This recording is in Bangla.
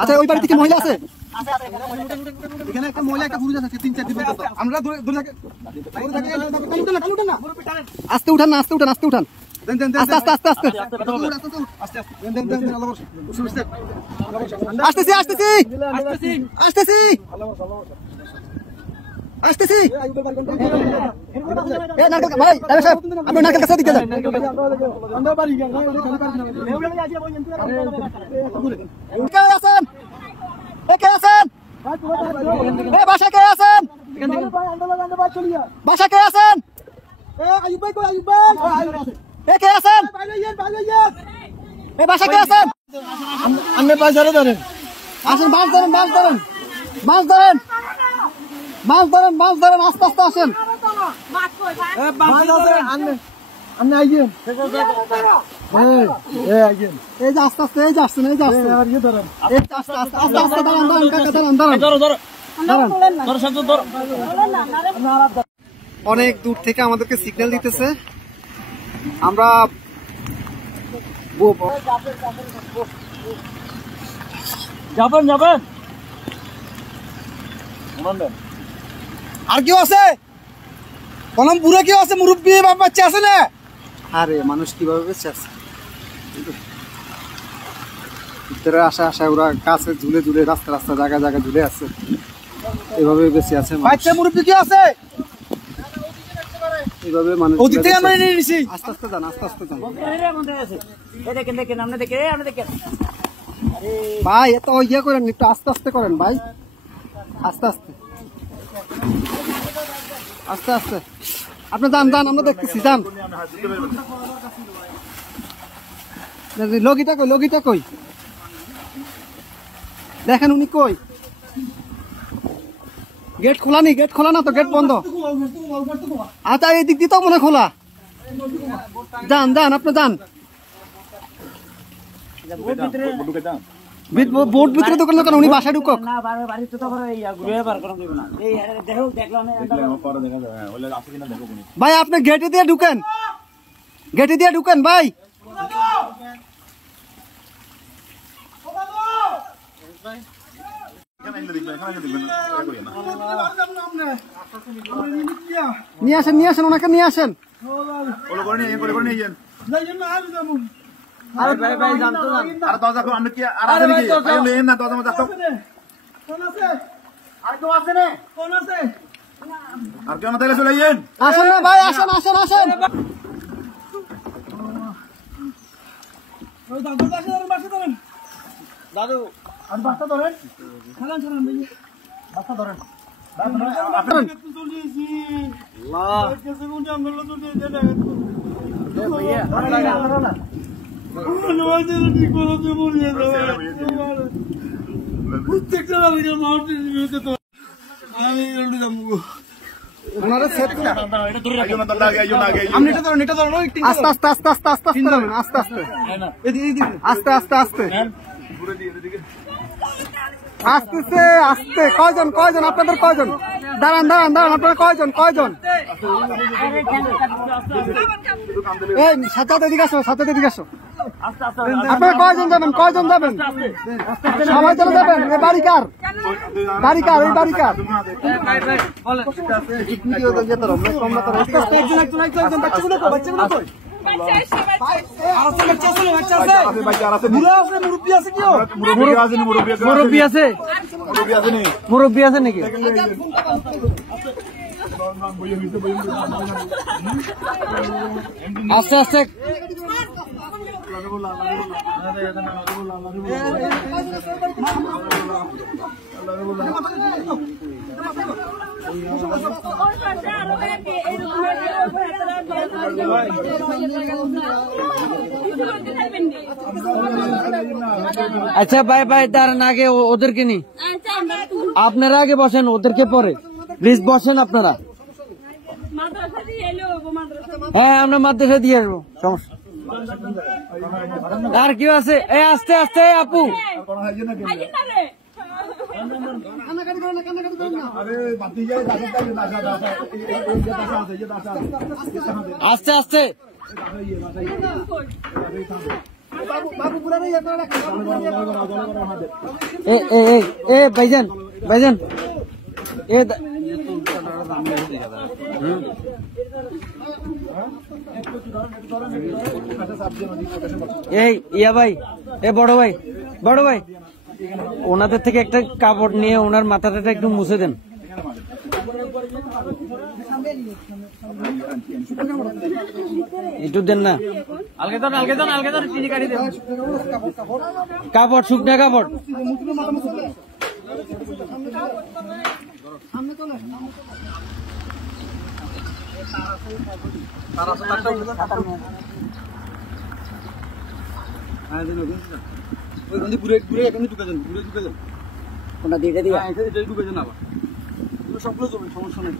আচ্ছা ওই বাড়ি থেকে মহিলা আছে এখানে একটা মহিলা একটা পুরুষ আছে 3-4 দিন আমরা ধরে থাকি আস্তে উঠান না আস্তে উঠান আস্তে উঠান আস্তে আস্তে আস্তে আস্তে আসতেছি আসতেছি আসতেছি আসতেছি ভাই সাহেব আপনি নারকেল কাছে দিকে যান কে আছেন কে আছেন বাসা কে আছেন বাসা কে আছেন কে আছেন বাসা কে আছেন আপনি বাজারে ধরেন আসেন মাছ ধরেন মাছ ধরেন মাছ ধরেন মাছ ধরেন মাছ ধরেন আস্তে আস্তে আসেন এই যে আস্তে আস্তে এই যে আসছেন এই যে আসছেন আস্তে আস্তে আস্তে আস্তে দাঁড়ান দাঁড়ান কাকা দাঁড়ান দাঁড়ান অনেক দূর থেকে আমাদেরকে সিগন্যাল দিতেছে আমরা যাবেন যাবেন আর কেউ আছে কলম পুরো কেউ আছে মুরব্বী বাচ্চা আছে না আরে মানুষ কিভাবে বেঁচে আছে ভিতরে আসা আসা ওরা গাছে ঝুলে ঝুলে রাস্তা রাস্তা জায়গা জায়গা ঝুলে আছে এভাবে বেঁচে আছে বাচ্চা মুরব্বী কেউ আছে এইভাবে মানুষ ওদিক থেকে আমরা নিয়ে নিছি আস্তে আস্তে যান আস্তে আস্তে যান দেখেন দেখেন আমরা দেখেন ভাই এত ইয়ে করেন একটু আস্তে আস্তে করেন ভাই আস্তে আস্তে আস্তে আস্তে আপনি যান যান আমরা দেখতেছি যান লগিটা কই দেখেন উনি কই গেট খোলা নি গেট খোলা না তো গেট বন্ধ আচ্ছা এই দিক দিয়ে তো মনে খোলা যান যান আপনি যান বোট ভিতরে দোকান দোকান উনি বাসায় ঢুকক ভাই আপনি গেটে দিয়ে ঢুকেন ভাই নিয়ে আসেন ওনাকে নিয়ে আসেন আসেন না ভাই আসেন আসেন আসেন দাদু বাসা ধরেন বাসা ধরেন আস্তে আস্তে আস্তে আস্তে আস্তে আস্তে আস্তে আস্তে আস্তে আসতেছে আস্তে কয়জন আপনাদের কয়জন দাঁড়ান আপনারা কয়জন এই সাথে এদিকে আসো আপনারা কয়জন যাবেন সবাই চলে যাবেন এই বাড়িকার এই বাড়িকার বাচ্চাগুলো মুরব্বী আছে নাকি আস্তে আস্তে আচ্ছা ভাই ভাই দাঁড়ান আগে ওদেরকে নি আপনারা আগে বসেন ওদেরকে পরে প্লিজ বসেন আপনারা হ্যাঁ আমরা মাদ্রাসা দিয়ে আসবো সমস্যা আর কি আছে এই আস্তে আস্তে আপু আস্তে আস্তে বাবু পুরানো ইয়ে করে রাখেন এ ভাইজান ভাইজান এ এই ইয়া ভাই এ বড় ভাই ওনাদের থেকে একটা কাপড় নিয়ে ওনার মাথাটা একটু মুছে দেন। একটু দেন না আলগে ধর চিনি কাটি দে কাপড়, শুকনা কাপড়। কোনটা দিয়ে দিয়ে সবগুলো সমস্যা নেই।